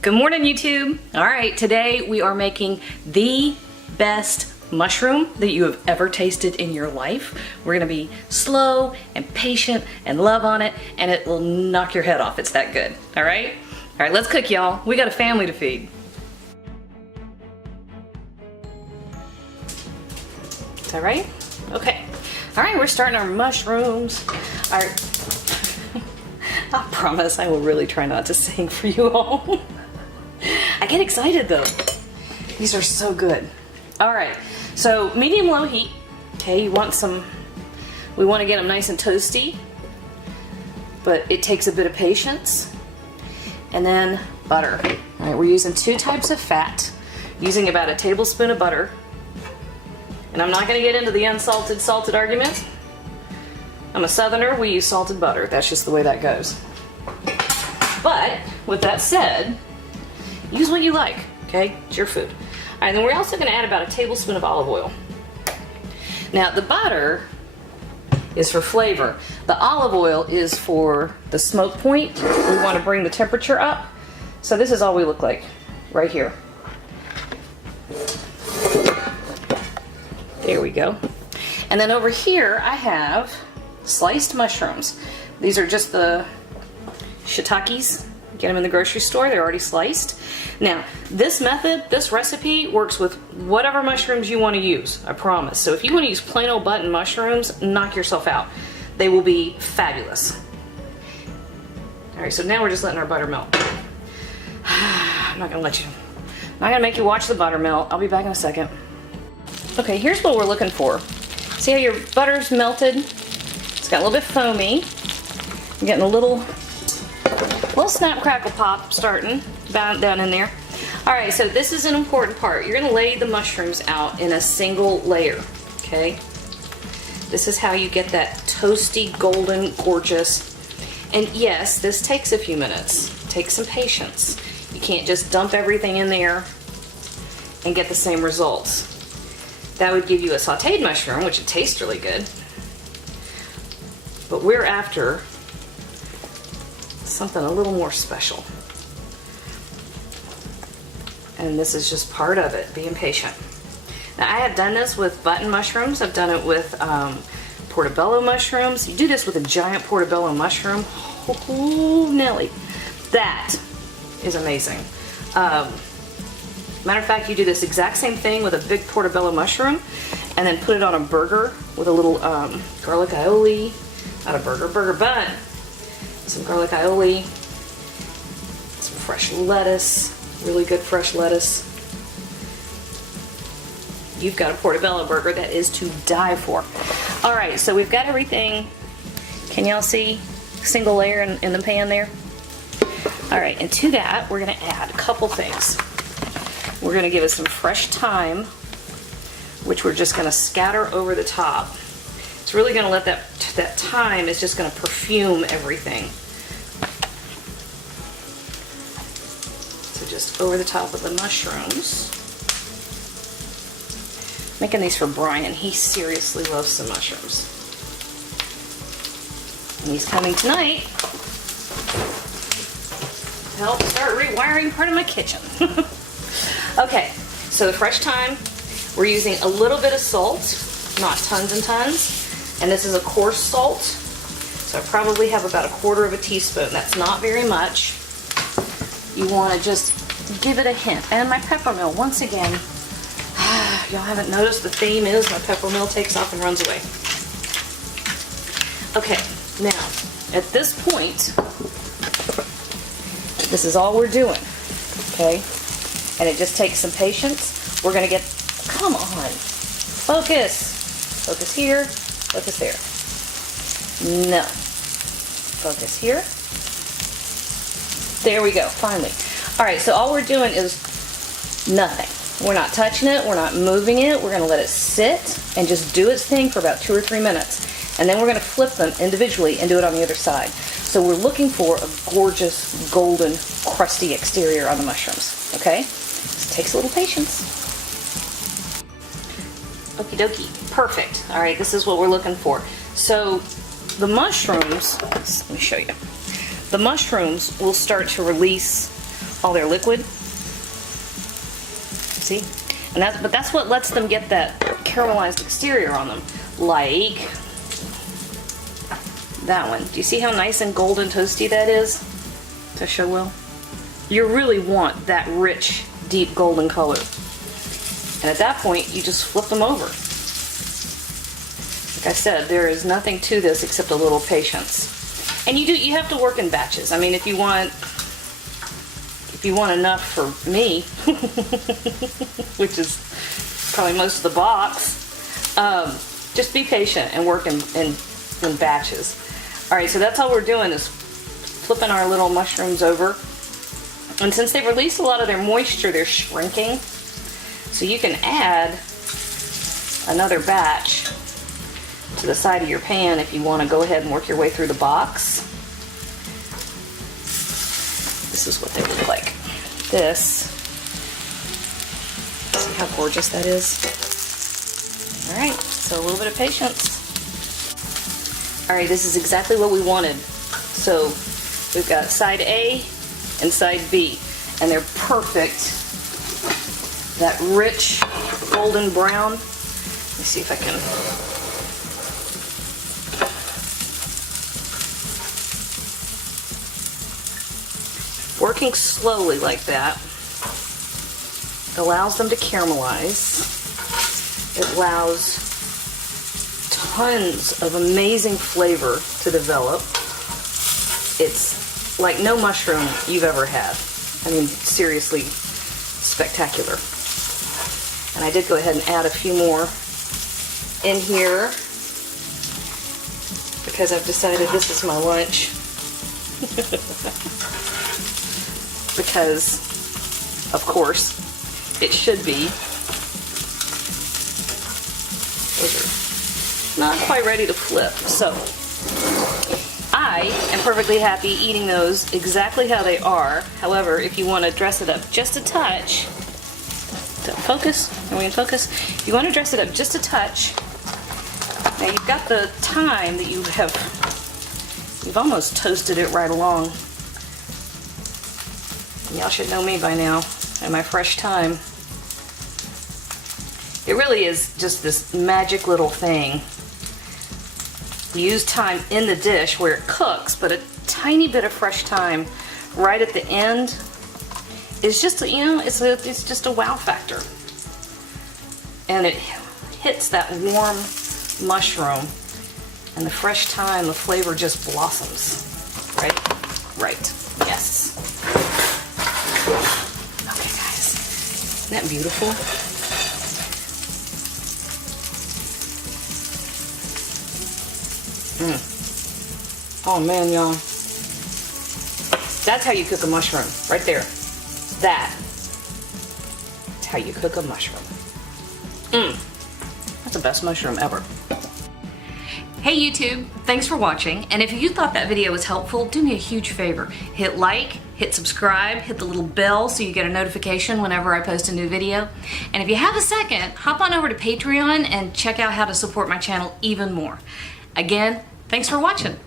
Good morning, YouTube. All right, today we are making the best mushroom that you have ever tasted in your life. We're gonna be slow and patient and love on it, and it will knock your head off. It's that good, all right? All right, let's cook, y'all. We got a family to feed. Is that right? Okay. All right, we're starting our mushrooms. All right. I promise I will really try not to sing for you all. I get excited though. These are so good. All right, so medium-low heat. Okay, we want to get them nice and toasty, but it takes a bit of patience. And then butter. All right, we're using 2 types of fat, using about a tablespoon of butter. And I'm not gonna get into the unsalted, salted argument. I'm a Southerner, we use salted butter. That's just the way that goes. But with that said, use what you like, okay? It's your food. All right, then we're also gonna add about a tablespoon of olive oil. Now the butter is for flavor. The olive oil is for the smoke point. We wanna bring the temperature up. So this is all we look like, right here. There we go. And then over here I have sliced mushrooms. These are just the Shiitakes. Get them in the grocery store, they're already sliced. Now, this method, this recipe works with whatever mushrooms you want to use, I promise. So if you want to use plain old button mushrooms, knock yourself out. They will be fabulous. All right, so now we're just letting our butter melt. I'm not gonna make you watch the butter melt. I'll be back in a second. Okay, here's what we're looking for. See how your butter's melted? It's got a little bit foamy. I'm getting a little snap crackle pop starting down in there. All right, so this is an important part. You're gonna lay the mushrooms out in a single layer, okay? This is how you get that toasty, golden, gorgeous. And yes, this takes a few minutes. Take some patience. You can't just dump everything in there and get the same results. That would give you a sauteed mushroom, which would taste really good. But we're after something a little more special. And this is just part of it, being patient. Now I have done this with button mushrooms. I've done it with portobello mushrooms. You do this with a giant portobello mushroom. Oh, Nelly. That is amazing. Matter of fact, you do this exact same thing with a big portobello mushroom and then put it on a burger with a little garlic aioli. Not a burger bun. Some garlic aioli, some fresh lettuce, really good fresh lettuce. You've got a portobello burger that is to die for. All right, so we've got everything. Can y'all see? Single layer in the pan there. All right, and to that, we're gonna add a couple things. We're gonna give it some fresh thyme, which we're just gonna scatter over the top. It's really gonna let that thyme is just gonna perfume everything. So just over the top of the mushrooms. Making these for Brian. He seriously loves some mushrooms. And he's coming tonight to help start rewiring part of my kitchen. Okay, so the fresh thyme, we're using a little bit of salt, not tons and tons. And this is a coarse salt, so I probably have about 1/4 teaspoon. That's not very much. You want to just give it a hint. And my pepper mill, once again, y'all haven't noticed the theme is my pepper mill takes off and runs away. Okay, now, at this point, this is all we're doing, okay? And it just takes some patience. We're gonna get, come on, focus. Focus here. Focus there. No. Focus here. There we go, finally. All right, so all we're doing is nothing. We're not touching it, we're not moving it. We're gonna let it sit and just do its thing for about 2 or 3 minutes. And then we're gonna flip them individually and do it on the other side. So we're looking for a gorgeous, golden, crusty exterior on the mushrooms, okay? This takes a little patience. Okie dokie, perfect. All right, this is what we're looking for. So the mushrooms, let me show you. The mushrooms will start to release all their liquid. See? And but that's what lets them get that caramelized exterior on them. Like that one. Do you see how nice and golden toasty that is? To show well? You really want that rich, deep golden color. And at that point, you just flip them over. Like I said, there is nothing to this except a little patience. And you have to work in batches. I mean, if you want enough for me, which is probably most of the box, just be patient and work in batches. All right, so that's all we're doing is flipping our little mushrooms over. And since they've released a lot of their moisture, they're shrinking. So you can add another batch to the side of your pan if you want to go ahead and work your way through the box. This is what they look like. This, see how gorgeous that is? All right, so a little bit of patience. All right, this is exactly what we wanted. So we've got side A and side B, and they're perfect. That rich golden brown. Let me see if I can. Working slowly like that allows them to caramelize. It allows tons of amazing flavor to develop. It's like no mushroom you've ever had. I mean, seriously spectacular. And I did go ahead and add a few more in here because I've decided this is my lunch. Because, of course, it should be. Those are not quite ready to flip. So, I am perfectly happy eating those exactly how they are. However, if you want to dress it up just a touch, focus, are we in focus? If you want to dress it up just a touch, now you've got the thyme that you've almost toasted it right along. Y'all should know me by now and my fresh thyme. It really is just this magic little thing. You use thyme in the dish where it cooks, but a tiny bit of fresh thyme right at the end is just, it's just a wow factor. And it hits that warm mushroom, and the fresh thyme, the flavor just blossoms. Right? Right. Yes. Okay, guys. Isn't that beautiful? Oh man, y'all. That's how you cook a mushroom. Right there. That's how you cook a mushroom. That's the best mushroom ever. Hey YouTube, thanks for watching, and if you thought that video was helpful, do me a huge favor. Hit like, hit subscribe, hit the little bell so you get a notification whenever I post a new video. And if you have a second, hop on over to Patreon and check out how to support my channel even more. Again, thanks for watching.